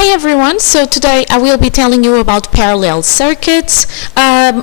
Hey everyone, so today I will be telling you about parallel circuits.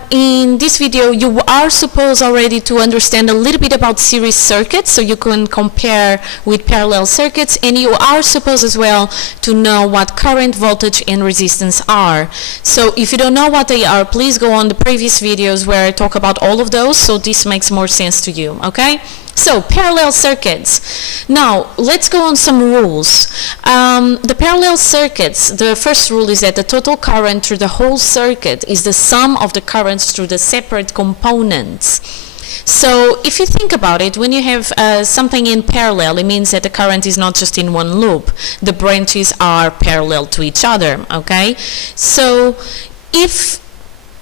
In this video you are supposed already to understand a little bit about series circuits, so you can compare with parallel circuits, and you are supposed as well to know what current, voltage and resistance are. So if you don't know what they are, please go on the previous videos where I talk about all of those, so this makes more sense to you, okay? So, parallel circuits. Now, let's go on some rules. The parallel circuits, the first rule is that the total current through the whole circuit is the sum of the currents through the separate components. So, if you think about it, when you have something in parallel, it means that the current is not just in one loop. The branches are parallel to each other, okay? So,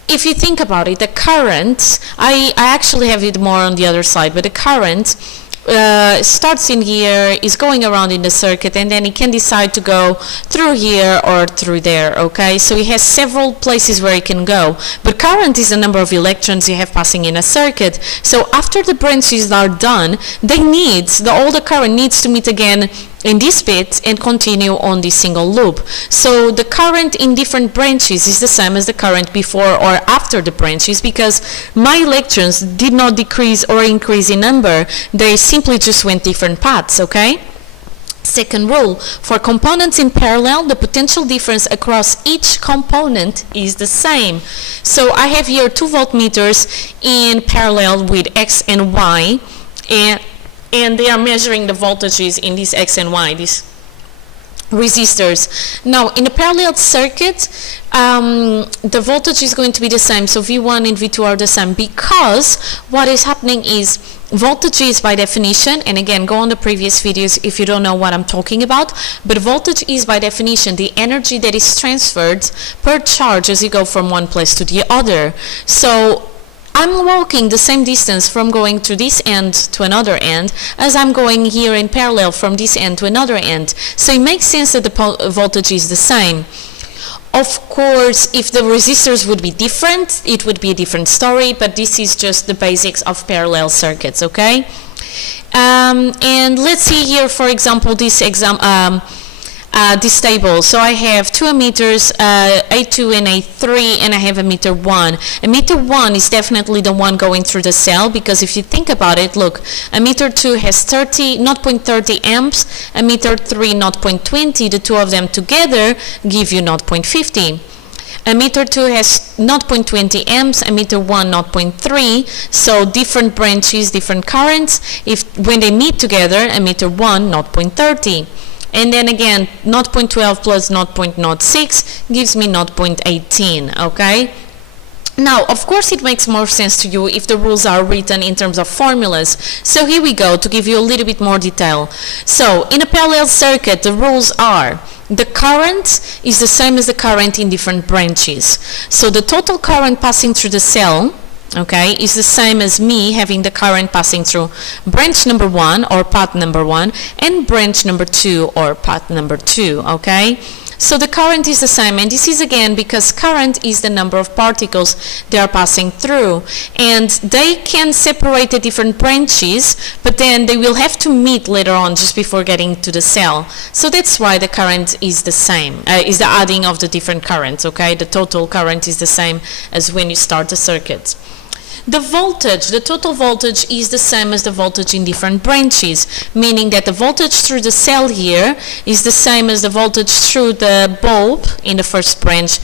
if you think about it, the current, I actually have it more on the other side, but the current starts in here, is going around in the circuit, and then it can decide to go through here or through there, okay? So it has several places where it can go. But current is the number of electrons you have passing in a circuit. So after the branches are done, all the current needs to meet again in this bit and continue on this single loop. So the current in different branches is the same as the current before or after the branches, because my electrons did not decrease or increase in number, they simply just went different paths, okay? Second rule, for components in parallel, the potential difference across each component is the same. So I have here 2 voltmeters in parallel with X and Y, and they are measuring the voltages in these X and Y, these resistors. Now, in a parallel circuit, the voltage is going to be the same, so V1 and V2 are the same, because what is happening is voltage is by definition, and again, go on the previous videos if you don't know what I'm talking about, but voltage is by definition the energy that is transferred per charge as you go from one place to the other. So I'm walking the same distance from going to this end to another end as I'm going here in parallel from this end to another end. So it makes sense that the voltage is the same. Of course, if the resistors would be different, it would be a different story, but this is just the basics of parallel circuits, okay? And let's see here, for example, this table. So I have 2 ammeters, A2 and A3, and I have emitter 1. Emitter 1 is definitely the one going through the cell, because if you think about it, look, emitter 2 has 0.30 amps, emitter 3 0.20, the two of them together give you 0.50. Emitter 2 has 0.20 amps, emitter 1 0.3, so different branches, different currents. When they meet together, emitter 1 0.30. And then again, 0.12 plus 0.06 gives me 0.18, okay? Now, of course, it makes more sense to you if the rules are written in terms of formulas. So here we go to give you a little bit more detail. So, in a parallel circuit, the rules are: the current is the same as the current in different branches. So the total current passing through the cell, okay, is the same as me having the current passing through branch number 1 or path number 1 and branch number 2 or path number 2, okay? So the current is the same, and this is again because current is the number of particles they are passing through, and they can separate the different branches, but then they will have to meet later on just before getting to the cell. So that's why the current is the same, is the adding of the different currents, okay? The total current is the same as when you start the circuit. The voltage, the total voltage is the same as the voltage in different branches, meaning that the voltage through the cell here is the same as the voltage through the bulb in the first branch,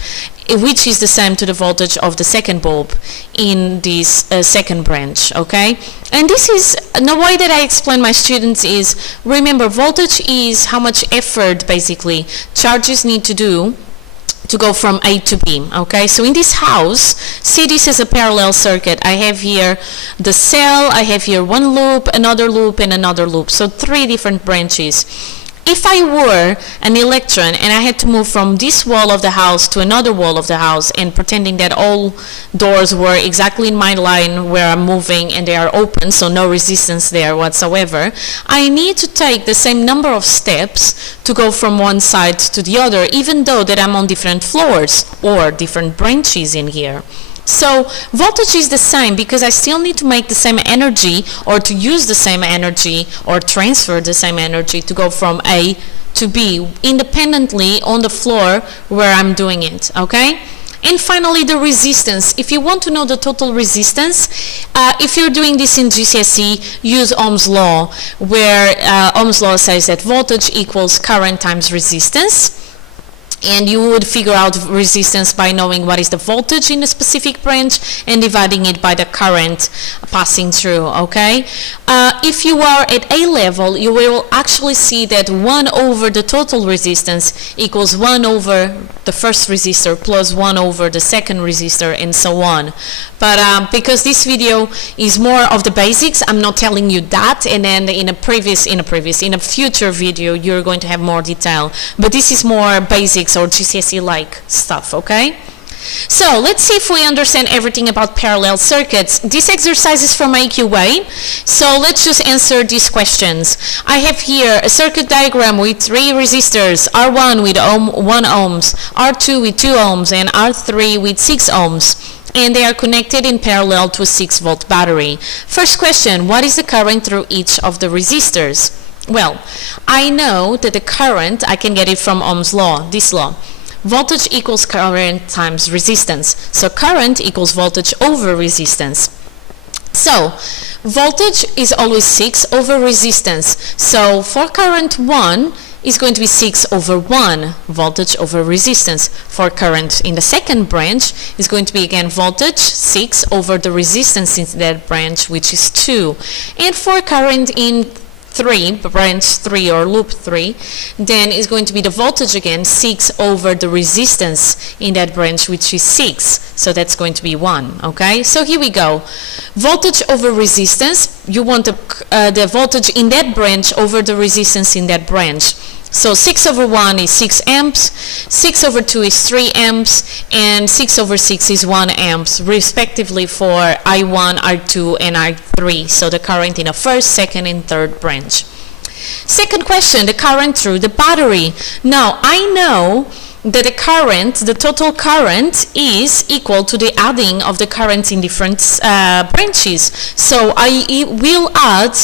which is the same to the voltage of the second bulb in this second branch, okay? And this is, the way that I explain my students is, remember, voltage is how much effort, basically, charges need to do to go from A to B, okay? So in this house, see this as a parallel circuit. I have here the cell, I have here one loop, and another loop, so 3 different branches. If I were an electron and I had to move from this wall of the house to another wall of the house, and pretending that all doors were exactly in my line where I'm moving and they are open, so no resistance there whatsoever, I need to take the same number of steps to go from one side to the other, even though that I'm on different floors or different branches in here. So voltage is the same because I still need to make the same energy, or to use the same energy, or transfer the same energy to go from A to be independently on the floor where I'm doing it, okay? And finally, the resistance. If you want to know the total resistance, if you're doing this in GCSE, use Ohm's law, where Ohm's law says that voltage equals current times resistance. And you would figure out resistance by knowing what is the voltage in a specific branch and dividing it by the current passing through, okay? If you are at A level, you will actually see that 1 over the total resistance equals 1 over the first resistor plus 1 over the second resistor and so on. But because this video is more of the basics, I'm not telling you that, and then in a future video you're going to have more detail. But this is more basics or GCSE-like stuff, okay? So let's see if we understand everything about parallel circuits. This exercise is from AQA, so let's just answer these questions. I have here a circuit diagram with 3 resistors, R1 with 1 ohms, R2 with 2 ohms, and R3 with 6 ohms. And they are connected in parallel to a 6-volt battery. First question, what is the current through each of the resistors? Well, I know that the current, I can get it from Ohm's law, this law. Voltage equals current times resistance. So current equals voltage over resistance. So voltage is always 6 over resistance. So for current 1, is going to be 6 over 1, voltage over resistance. For current in the second branch is going to be again voltage 6 over the resistance in that branch, which is 2. And for current in branch 3 or loop 3, then is going to be the voltage again 6 over the resistance in that branch, which is 6. So that's going to be 1, okay? So here we go. Voltage over resistance, you want the voltage in that branch over the resistance in that branch. So 6 over 1 is 6 amps, 6 over 2 is 3 amps, and 6 over 6 is 1 amps, respectively for I1, I2, and I3. So the current in the first, second, and third branch. Second question, the current through the battery. Now, I know that the current, the total current, is equal to the adding of the currents in different branches. So I will add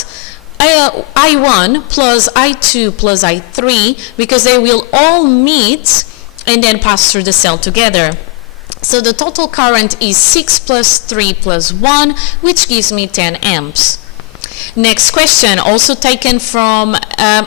I1 plus I2 plus I3 because they will all meet and then pass through the cell together. So the total current is 6 plus 3 plus 1, which gives me 10 amps. Next question, also taken from,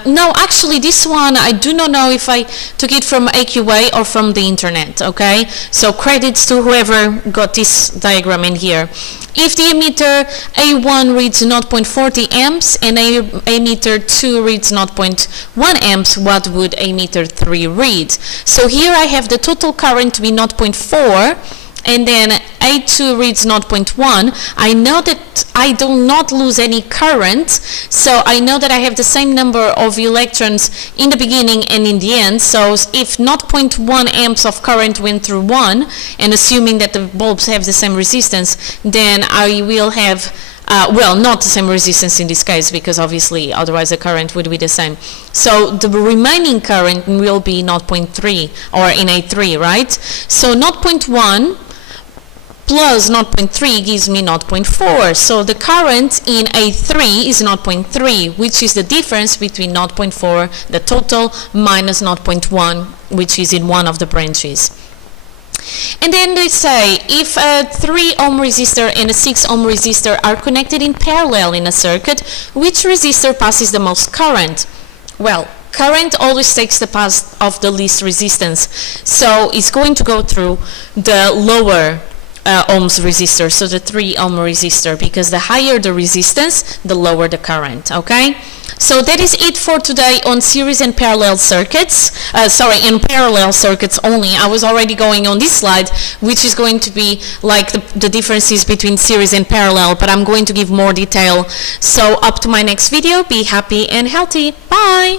no, actually this one, I do not know if I took it from AQA or from the internet, okay? So credits to whoever got this diagram in here. If the emitter A1 reads 0.40 amps and emitter 2 reads 0.1 amps, what would emitter 3 read? So here I have the total current to be 0.4, and then A2 reads 0.1. I know that I do not lose any current, so I know that I have the same number of electrons in the beginning and in the end. So if 0.1 amps of current went through 1, and assuming that the bulbs have the same resistance, then I will have well, not the same resistance in this case, because obviously otherwise the current would be the same. So the remaining current will be 0.3, or in A3, right? So 0.1 plus 0.3 gives me 0.4. So the current in A3 is 0.3, which is the difference between 0.4, the total, minus 0.1, which is in one of the branches. And then they say, if a 3 ohm resistor and a 6 ohm resistor are connected in parallel in a circuit, which resistor passes the most current? Well, current always takes the path of the least resistance. So it's going to go through the lower ohms resistor, so the 3 ohm resistor, because the higher the resistance, the lower the current, okay? So that is it for today on series and parallel circuits. In parallel circuits only. I was already going on this slide, which is going to be like the differences between series and parallel, but I'm going to give more detail. So up to my next video, be happy and healthy. Bye!